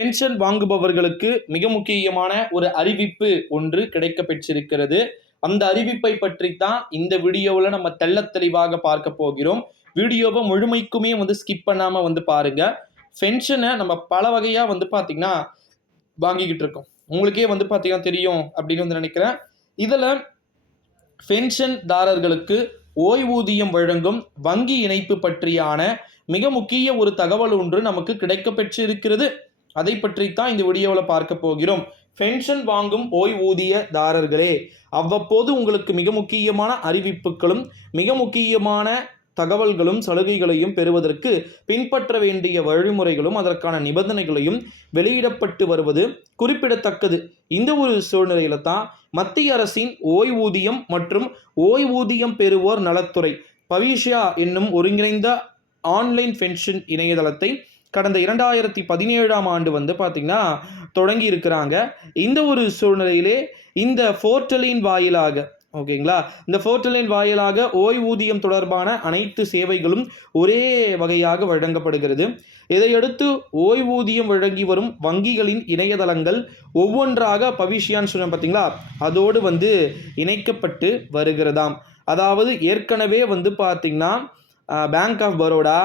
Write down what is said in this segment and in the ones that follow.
Pension வாங்குபவர்களுக்கு மிக முக்கியமான ஒரு அறிவிப்பு ஒன்று கிடைக்க பெற்றிருக்கிறது அந்த அறிவிப்பை பற்றி தான் இந்த வீடியோவில் நம்ம தெள்ளத் தெளிவாக பார்க்க போகிறோம். வீடியோவை முழுமைக்குமே வந்து ஸ்கிப் பண்ணாமல் வந்து பாருங்க. பென்ஷனை நம்ம பல வகையாக வந்து பார்த்திங்கன்னா வாங்கிக்கிட்டு இருக்கோம். உங்களுக்கே வந்து பார்த்தீங்கன்னா தெரியும் அப்படின்னு வந்து நினைக்கிறேன். இதில் பென்ஷன்தாரர்களுக்கு ஓய்வூதியம் வழங்கும் வங்கி இணைப்பு பற்றியான மிக முக்கிய ஒரு தகவல் ஒன்று நமக்கு கிடைக்க பெற்று இருக்கிறது அதை பற்றி தான் இந்த வீடியோவில் பார்க்க போகிறோம். பென்ஷன் வாங்கும் ஓய்வூதியதாரர்களே அவ்வப்போது உங்களுக்கு மிக முக்கியமான அறிவிப்புகளும் மிக முக்கியமான தகவல்களும் சலுகைகளையும் பெறுவதற்கு பின்பற்ற வேண்டிய வழிமுறைகளும் அதற்கான நிபந்தனைகளையும் வெளியிடப்பட்டு வருவது குறிப்பிடத்தக்கது. இந்த ஒரு சூழ்நிலையில தான் மத்திய அரசின் ஓய்வூதியம் மற்றும் ஓய்வூதியம் பெறுவோர் நலத்துறை பவிஷ்யா என்னும் ஒருங்கிணைந்த ஆன்லைன் பென்ஷன் இணையதளத்தை கடந்த இரண்டாயிரத்தி பதினேழாம் ஆண்டு வந்து பார்த்திங்கன்னா தொடங்கி இருக்கிறாங்க. இந்த ஒரு சூழ்நிலையிலே இந்த போர்ட்டலின் வாயிலாக ஓகேங்களா? இந்த போர்ட்டலின் வாயிலாக ஓய்வூதியம் தொடர்பான அனைத்து சேவைகளும் ஒரே வகையாக வழங்கப்படுகிறது. இதையடுத்து ஓய்வூதியம் வழங்கி வரும் வங்கிகளின் இணையதளங்கள் ஒவ்வொன்றாக பவிஷியான்னு சொன்ன பார்த்தீங்களா அதோடு வந்து இணைக்கப்பட்டு வருகிறதாம். அதாவது ஏற்கனவே வந்து பார்த்திங்கன்னா பேங்க் ஆஃப் பரோடா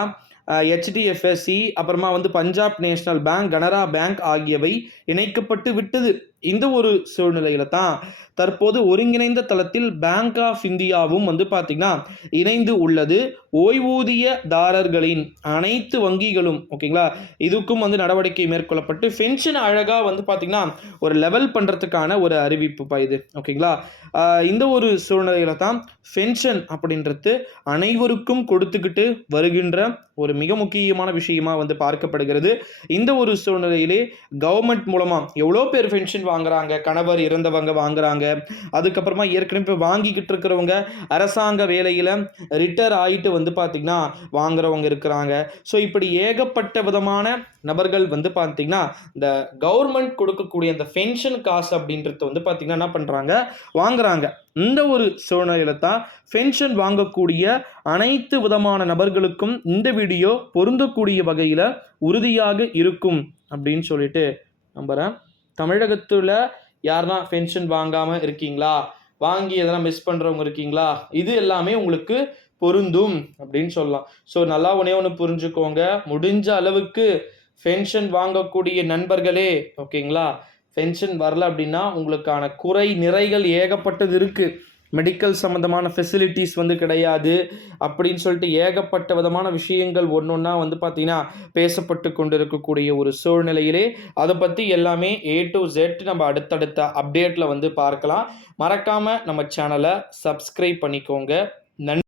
ஹெச்டிஎஃப்எஸ்சி அப்புறமா வந்து Punjab national bank Canara bank ஆகியவை இணைக்கப்பட்டு விட்டது. இந்த ஒரு சூழ்நிலையில தான் தற்போது ஒருங்கிணைந்த தளத்தில் பேங்க் ஆஃப் இந்தியாவும் வந்து பார்த்திங்கன்னா இணைந்து உள்ளது. ஓய்வூதியதாரர்களின் அனைத்து வங்கிகளும் ஓகேங்களா இதுக்கும் வந்து நடவடிக்கை மேற்கொள்ளப்பட்டு பென்ஷன் அழகாக வந்து பார்த்திங்கன்னா ஒரு லெவல் பண்ணுறதுக்கான ஒரு அறிவிப்பு இது ஓகேங்களா இந்த ஒரு சூழ்நிலையில தான் பென்ஷன் அப்படின்றது அனைவருக்கும் கொடுத்துக்கிட்டு வருகின்ற ஒரு மிக முக்கியமான விஷயமா வந்து பார்க்கப்படுகிறது. இந்த ஒரு சூழ்நிலையிலே கவர்மெண்ட் மூலமாக எவ்வளோ பேர் பென்ஷன் வாங்குறாங்க கணவர் இறந்தவங்க வாங்குறாங்க. அதுக்கப்புறமா ஏற்கனவே வாங்கிக்கிட்டு இருக்கிறவங்க அரசாங்க வேலையில் ரிட்டையர் ஆகிட்டு வந்து பார்த்திங்கன்னா வாங்குறவங்க இருக்கிறாங்க. ஸோ இப்படி ஏகப்பட்ட விதமான நபர்கள் வந்து பார்த்திங்கன்னா இந்த கவர்மெண்ட் கொடுக்கக்கூடிய அந்த பென்ஷன் காசு அப்படின்றத வந்து பார்த்திங்கன்னா என்ன பண்ணுறாங்க வாங்குறாங்க. இந்த ஒரு சூழ்நிலையில தான் பென்ஷன் வாங்கக்கூடிய அனைத்து விதமான நபர்களுக்கும் இந்த வீடியோ பொருந்தக்கூடிய வகையில் உறுதியாக இருக்கும் அப்படின்னு சொல்லிட்டு நம்புகிறேன் தமிழகத்தில் யாருன்னா பென்ஷன் வாங்காமல் இருக்கீங்களா? வாங்கி எதனா மிஸ் பண்ணுறவங்க இருக்கீங்களா? இது எல்லாமே உங்களுக்கு பொருந்தும் அப்படின்னு சொல்லலாம். ஸோ நல்லா ஒன்றே ஒன்று புரிஞ்சுக்கோங்க. முடிஞ்ச அளவுக்கு பென்ஷன் வாங்கக்கூடிய நண்பர்களே ஓகேங்களா பென்ஷன் வரல அப்படின்னா உங்களுக்கான குறை நிறைகள் ஏகப்பட்டது இருக்குது மெடிக்கல் சம்மந்தமான ஃபெசிலிட்டிஸ் வந்து கிடையாது அப்படின்னு சொல்லிட்டு ஏகப்பட்ட விதமான விஷயங்கள் ஒன்று ஒன்றா வந்து பார்த்திங்கன்னா பேசப்பட்டு கொண்டு இருக்கக்கூடிய ஒரு சூழ்நிலையிலே. அதை பற்றி எல்லாமே ஏ டு ஜெட் நம்ம அடுத்தடுத்த அப்டேட்டில் வந்து பார்க்கலாம். மறக்காமல் நம்ம சேனலை சப்ஸ்கிரைப் பண்ணிக்கோங்க. நன்றி.